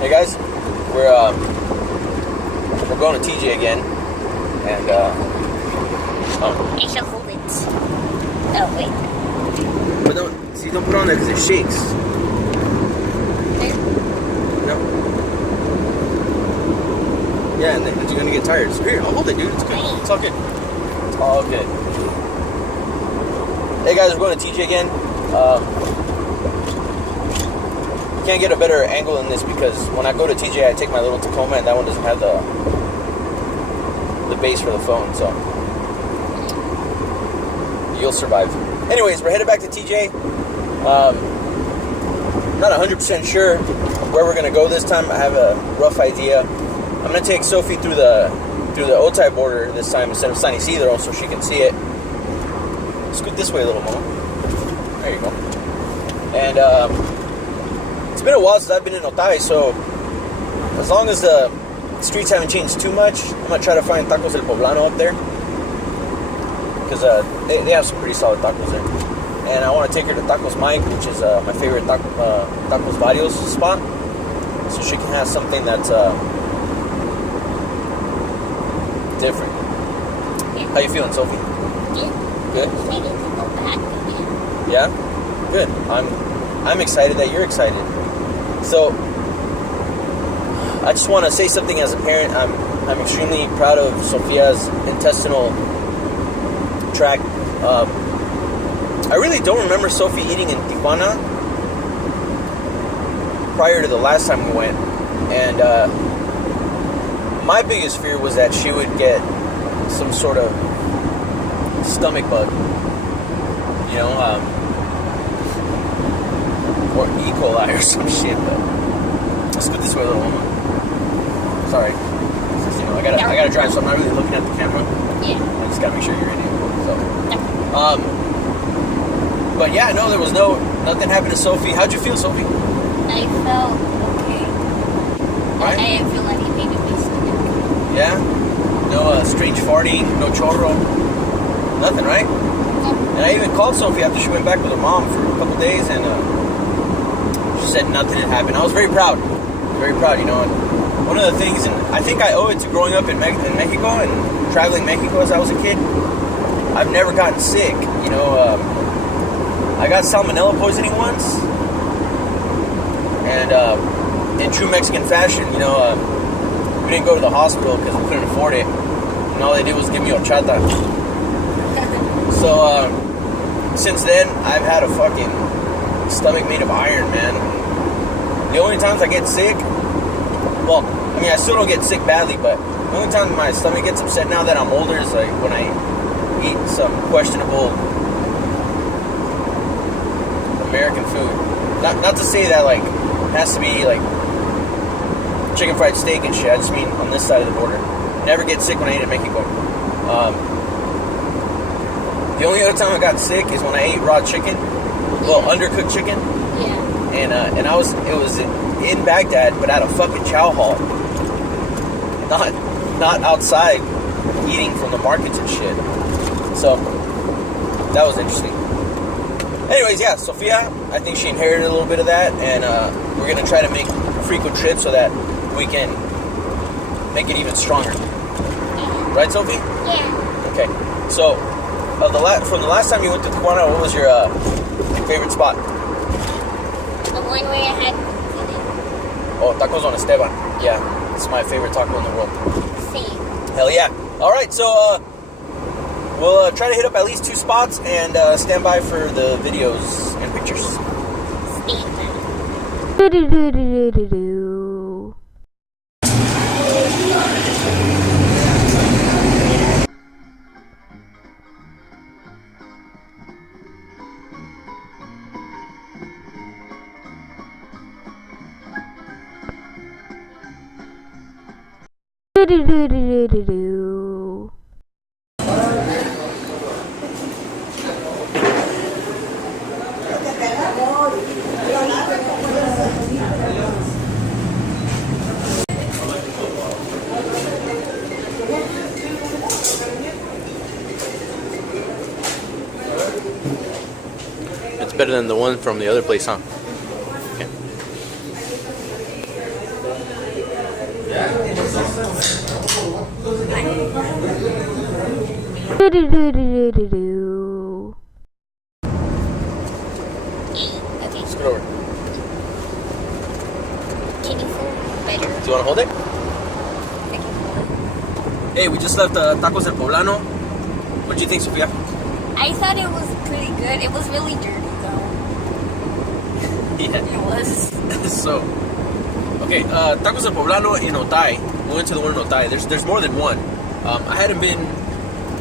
Hey guys, we're going to TJ again, and I shall hold it. Oh wait. But don't put it on there because it shakes. There? No. Yeah, and then you're gonna get tired. So here, I'll hold it, dude. It's good. It's all good. It's all good. Hey guys, we're going to TJ again. You can't get a better angle than this because when I go to TJ, I take my little Tacoma, and that one doesn't have the base for the phone, so you'll survive. Anyways, we're headed back to TJ. Not 100% sure where we're gonna go this time. I have a rough idea. I'm gonna take Sophie through the Otay border this time instead of San Isidro, so she can see it. Scoot this way a little more. There you go. And it's been a while since I've been in Otay, so as long as the streets haven't changed too much, I'm gonna try to find Tacos del Poblano up there because they have some pretty solid tacos there. And I want to take her to Tacos Mike, which is my favorite Tacos Varios spot, so she can have something that's different. Yeah. How you feeling, Sophie? Good. Good? Maybe we can go back again. Yeah? Good. I'm excited that you're excited. So I just want to say something as a parent. I'm extremely proud of Sophia's intestinal tract. I really don't remember Sophie eating in Tijuana prior to the last time we went. And my biggest fear was that she would get some sort of stomach bug. You know, or E. coli or some shit. But let's go this way, little woman. Sorry. You know, I gotta drive, so I'm not really looking at the camera. Yeah. I just gotta make sure you're in it. So, but yeah, no, there was nothing happened to Sophie. How'd you feel, Sophie? I felt okay. Right? I didn't feel any pain in my stomach. Yeah? No strange farting, no chorro. Nothing, right? No. And I even called Sophie after she went back with her mom for a couple days, and she said nothing had happened. I was very proud. Very proud, you know. And one of the things, and I think I owe it to growing up in Mexico and traveling Mexico as I was a kid, I've never gotten sick. You know, I got salmonella poisoning once, and in true Mexican fashion, you know, we didn't go to the hospital because we couldn't afford it, and all they did was give me horchata. So, since then, I've had a fucking stomach made of iron, man. The only times I get sick, well, I mean, I still don't get sick badly, but the only time my stomach gets upset now that I'm older is like when I eat some questionable American food. Not to say that like it has to be like chicken fried steak and shit. I just mean on this side of the border. Never get sick when I eat in Mexico. The only other time I got sick is when I ate raw chicken, well, undercooked chicken. Yeah. And it was in Baghdad, but at a fucking chow hall, not outside eating from the markets and shit. So that was interesting. Anyways, yeah, Sophia, I think she inherited a little bit of that, and we're gonna try to make frequent trips so that we can make it even stronger. Right, Sophie? Yeah. Okay. So, from the last time you went to Tijuana, what was your favorite spot? The one where I had Oh, Tacos on Esteban. Yeah, it's my favorite taco in the world. same. Hell yeah. All right, so we'll try to hit up at least 2 spots and stand by for the videos and pictures. It's better than the one from the other place, huh? Okay. Okay. Scoot over. Can you fold better? Do you want to hold it? I can hold Hey, we just left Tacos del Poblano. What do you think, Sofia? it. I thought it was pretty good. It was really dirty though. Yeah. It was. So, okay, Tacos del Poblano in Otay. We went to the one in Otay. There's more than one. I hadn't been.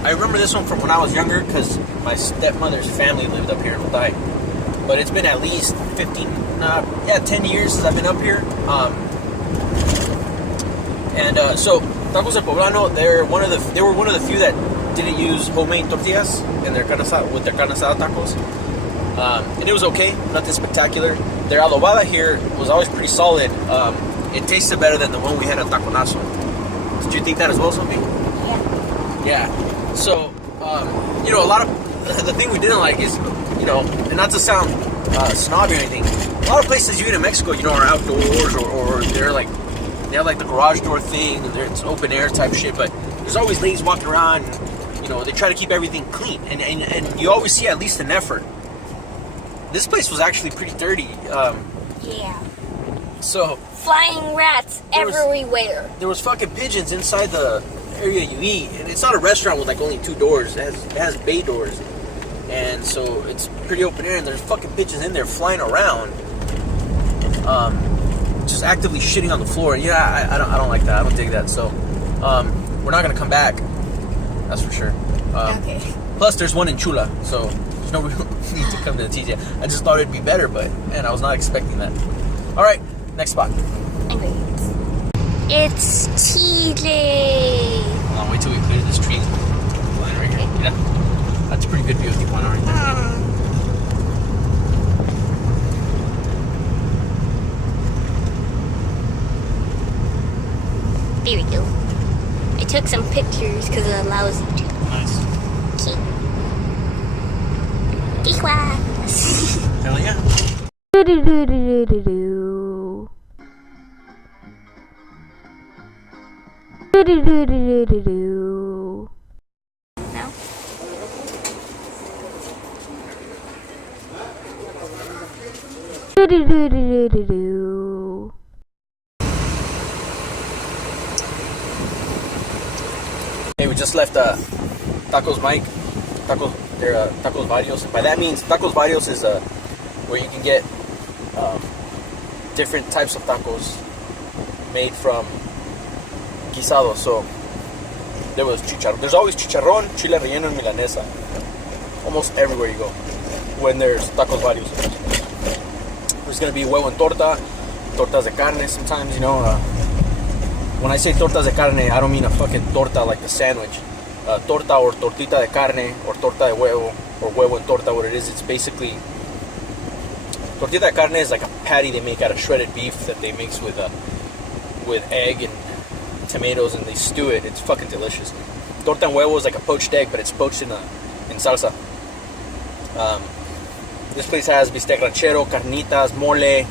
I remember this one from when I was younger because my stepmother's family lived up here in Otay. But it's been at least 10 years since I've been up here. So Tacos del Poblano, they were one of the few that didn't use homemade tortillas and their carne asada tacos. And it was okay, nothing spectacular. Their adobada here was always pretty solid. It tasted better than the one we had at Taconazo. Did you think that as well, Sophie? Yeah. Yeah. So, a lot of the thing we didn't like is, and not to sound snobby or anything, a lot of places you eat in Mexico, are outdoors or they're like, they have like the garage door thing, and it's open air type shit, but there's always ladies walking around, and, they try to keep everything clean, and you always see at least an effort. This place was actually pretty dirty. Yeah. So Flying rats everywhere. there was fucking pigeons inside the area you eat, and it's not a restaurant with like only 2 doors. It has bay doors, and so it's pretty open air, and there's fucking pigeons in there flying around, just actively shitting on the floor. And I don't like that. I don't dig that. So we're not gonna come back. That's for sure. Okay. Plus, there's one in Chula, so there's no real need to come to the TJ. I just thought it'd be better, but man, I was not expecting that. All right, next spot. Anyways. It's TJ. Hold on, wait till we clear this tree line right here. Yeah, that's a pretty good view of Tijuana right there. There we go. I took some pictures because it allows you to. Nice. Okay. Tijuana. Hell yeah. No? Hey, we just left Tacos Mike. They're Tacos Varios. By that means, Tacos Varios is where you can get different types of tacos made from guisado. So there was chicharrón. There's always chicharrón, chile relleno, and milanesa. Almost everywhere you go when there's Tacos Varios. There's gonna be huevo en torta, tortas de carne sometimes, when I say tortas de carne, I don't mean a fucking torta like the sandwich. Torta or tortita de carne or torta de huevo or huevo en torta, what it is, it's basically... Tortita de carne is like a patty they make out of shredded beef that they mix with egg and tomatoes, and they stew it. It's fucking delicious. Torta en huevo is like a poached egg, but it's poached in salsa. This place has bistec ranchero, carnitas, mole.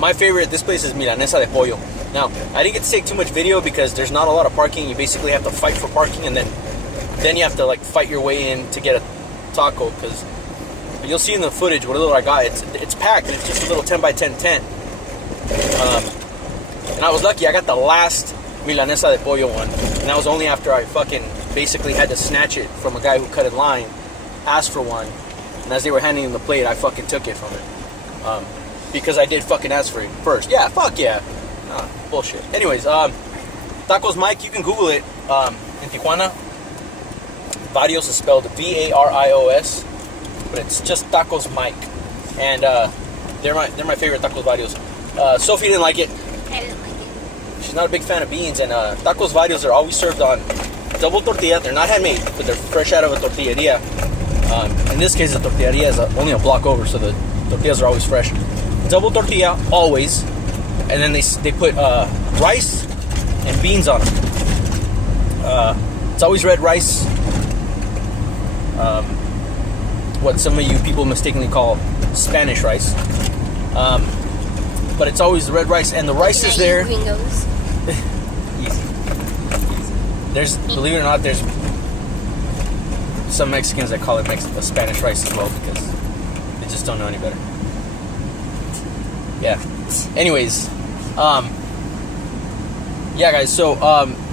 My favorite, this place is milanesa de pollo. Now, I didn't get to take too much video because there's not a lot of parking. You basically have to fight for parking, and then you have to like fight your way in to get a taco, because you'll see in the footage what little I got. It's packed, and it's just a little 10 by 10 tent. And I was lucky. I got the last milanesa de pollo one, and that was only after I fucking basically had to snatch it from a guy who cut in line, asked for one, and as they were handing him the plate, I fucking took it from him. Because I did fucking ask for it first. Yeah, fuck yeah. Bullshit. Anyways, Tacos Mike, you can Google it. In Tijuana, Varios is spelled Varios, but it's just Tacos Mike, and they're my favorite Tacos Varios. Sophie didn't like it. I didn't like it. She's not a big fan of beans, and Tacos Varios are always served on double tortilla. They're not handmade, but they're fresh out of a tortilleria. In this case, the tortilleria is only a block over, so the tortillas are always fresh. Double tortilla, always. And then they put rice and beans on them. It's always red rice. What some of you people mistakenly call Spanish rice. But it's always the red rice, and the rice is there. Gringos. Easy. There's, believe it or not, there's some Mexicans that call it Spanish rice as well because they just don't know any better. Yeah. Anyways, yeah, guys. So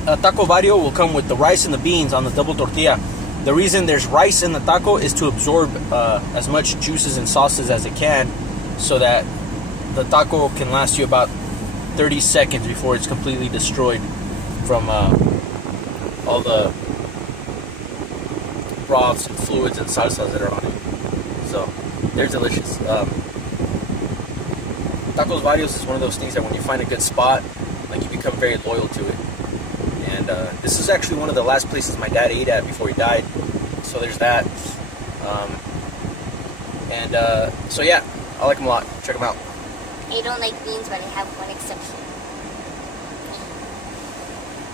a taco barrio will come with the rice and the beans on the double tortilla. The reason there's rice in the taco is to absorb as much juices and sauces as it can, so that the taco can last you about 30 seconds before it's completely destroyed from all the broths and fluids and salsas that are on it. So they're delicious. Tacos Varios is one of those things that when you find a good spot, like, you become very loyal to it. And this is actually one of the last places my dad ate at before he died. So there's that. So yeah, I like them a lot. Check them out. I don't like beans, but I have one exception.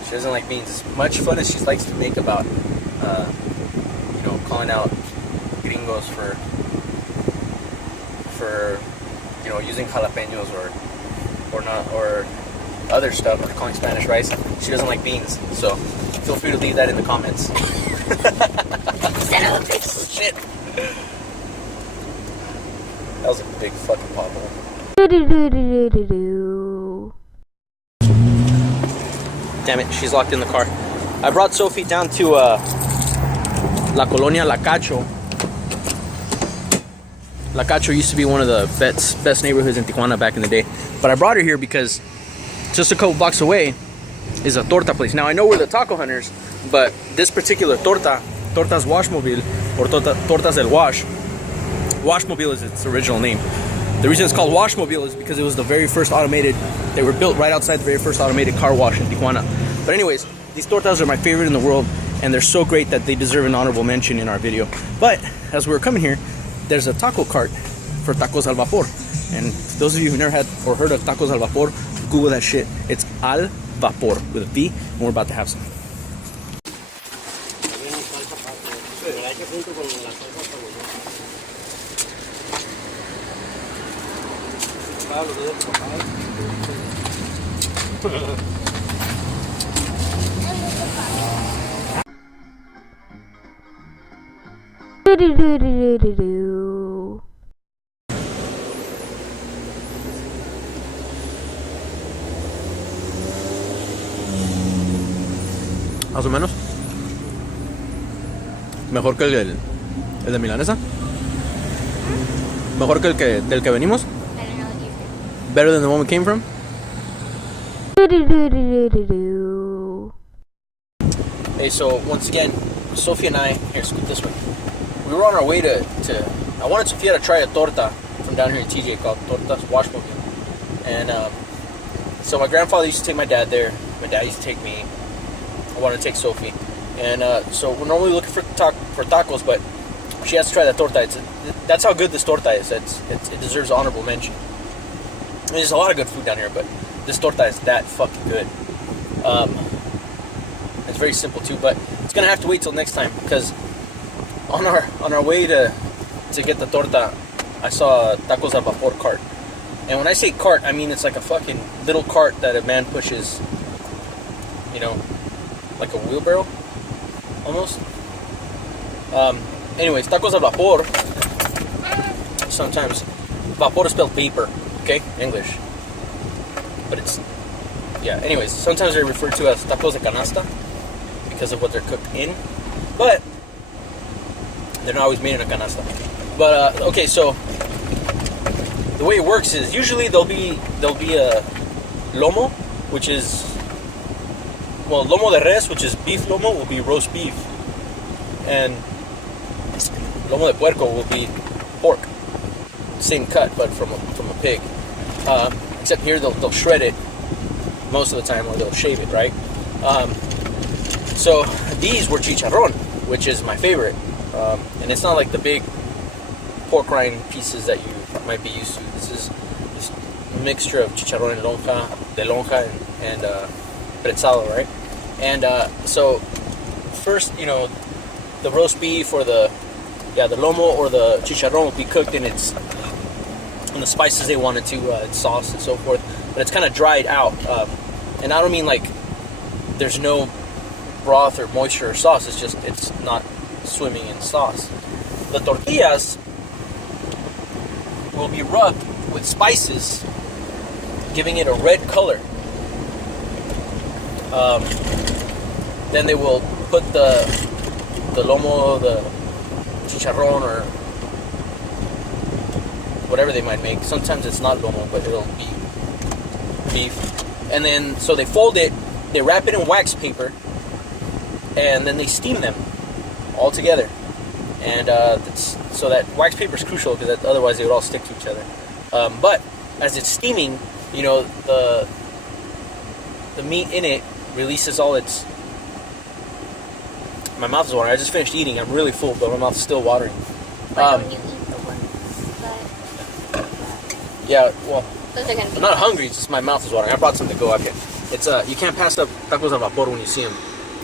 She doesn't like beans. As much fun as she likes to make about, calling out gringos for using jalapenos or not, or other stuff, or calling Spanish rice. She doesn't like beans, so feel free to leave that in the comments. Son of a bitch. Shit. That was a big fucking pothole. Damn it, she's locked in the car. I brought Sophie down to La Colonia La Cacho. La Cacho used to be one of the best neighborhoods in Tijuana back in the day. But I brought her here because just a couple blocks away is a torta place. Now, I know we're the taco hunters, but this particular Tortas Washmobile, or Tortas del Wash, Washmobile is its original name. The reason it's called Washmobile is because it was the very first automated, they were built right outside the very first automated car wash in Tijuana. But anyways, these tortas are my favorite in the world, and they're so great that they deserve an honorable mention in our video. But as we were coming here, there's a taco cart for tacos al vapor. And those of you who've never had or heard of tacos al vapor, Google that shit. It's al vapor with a V, and we're about to have some. Más o menos. Mejor que el de milanesa. Mejor que del que venimos. I don't know what you think. Better than the one we came from. Hey, so once again, Sophie and I, here, scoot this way. We were on our way to I wanted Sophia to try a torta from down here in TJ called Tortas Washmobile. And so my grandfather used to take my dad there. My dad used to take me. I wanted to take Sophie. And so we're normally looking for tacos, but she has to try that torta. That's how good this torta is. It deserves honorable mention. I mean, there's a lot of good food down here, but this torta is that fucking good. It's very simple too, but it's gonna have to wait till next time, because on our way to get the torta, I saw a tacos al vapor cart. And when I say cart, I mean it's like a fucking little cart that a man pushes, like a wheelbarrow, almost. Anyways, tacos al vapor, sometimes, vapor is spelled vapor, okay, English. But it's, yeah, anyways, sometimes they're referred to as tacos de canasta because of what they're cooked in. But they're not always made in a canasta. But okay, so the way it works is usually there'll be a lomo, which is, well, lomo de res, which is beef lomo, will be roast beef, and lomo de puerco will be pork, same cut but from a pig. Except here they'll shred it most of the time, or they'll shave it, right? So these were chicharrón, which is my favorite. And it's not like the big pork rind pieces that you might be used to. This is just a mixture of chicharrón and de lonja and prensado, right? And so first, the roast beef or the lomo or the chicharrón will be cooked in the spices they wanted to, sauce and so forth. But it's kind of dried out. And I don't mean like there's no broth or moisture or sauce. It's just, it's not swimming in sauce. The tortillas will be rubbed with spices, giving it a red color. Then they will put the lomo, the chicharrón, or whatever they might make. Sometimes it's not lomo, but it'll be beef. And then, so they fold it, they wrap it in wax paper, and then they steam them all together. And so that wax paper is crucial, because otherwise they would all stick to each other. But as it's steaming, you know, the meat in it releases all its... My mouth is watering. I just finished eating. I'm really full, but my mouth's still watering. Why don't you eat the ones that... Yeah, well, Those are gonna be... I'm not hungry. It's just my mouth is watering. I brought some to go. Okay, it's you can't pass up tacos al vapor when you see them.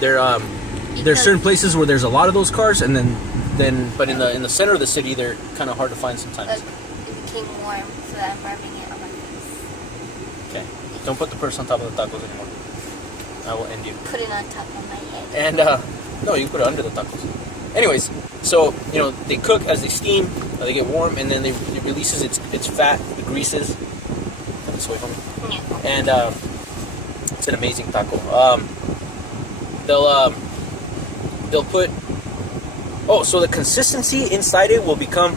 There's certain places where there's a lot of those cars, and then but in the center of the city, they're kind of hard to find sometimes. It became warm, so I'm rubbing it on my face. Okay, don't put the purse on top of the tacos anymore. I will end you. Put it on top of my head. And no, you can put it under the tacos. Anyways, so you know they cook as they steam, they get warm, and then it releases its fat, the greases. This way, homie. Yeah. And it's an amazing taco. They'll put. Oh, so the consistency inside it will become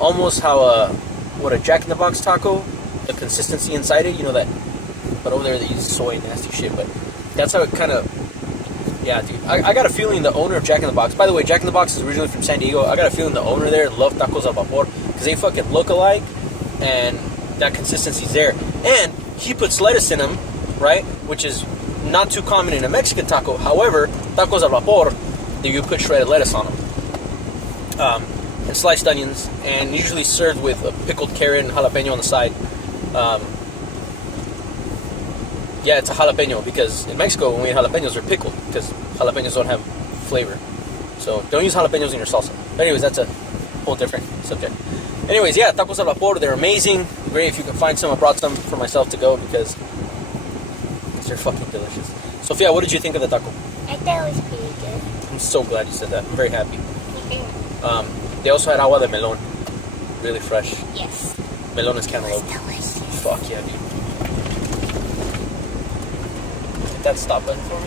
almost how a Jack in the Box taco. The consistency inside it, you know that. But over there they use soy nasty shit. But that's how it kind of. Yeah, dude. I got a feeling the owner of Jack in the Box. By the way, Jack in the Box is originally from San Diego. I got a feeling the owner there loved tacos al vapor because they fucking look alike, and that consistency's there. And he puts lettuce in them, right? Which is not too common in a Mexican taco. However, tacos al vapor, you put shredded lettuce on them, and sliced onions, and usually served with a pickled carrot and jalapeno on the side. Yeah, it's a jalapeno because in Mexico when we eat jalapenos they're pickled because jalapenos don't have flavor. So don't use jalapenos in your salsa. But anyways, that's a whole different subject. Anyways, yeah, tacos al vapor, they're amazing. Great if you can find some. I brought some for myself to go because they're fucking delicious. Sophia, what did you think of the taco? I thought it was pretty good. I'm so glad you said that. I'm very happy. They also had agua de melon. Really fresh. Yes. Melon is cantaloupe. It's delicious. Fuck yeah, dude. Hit that stop button for me.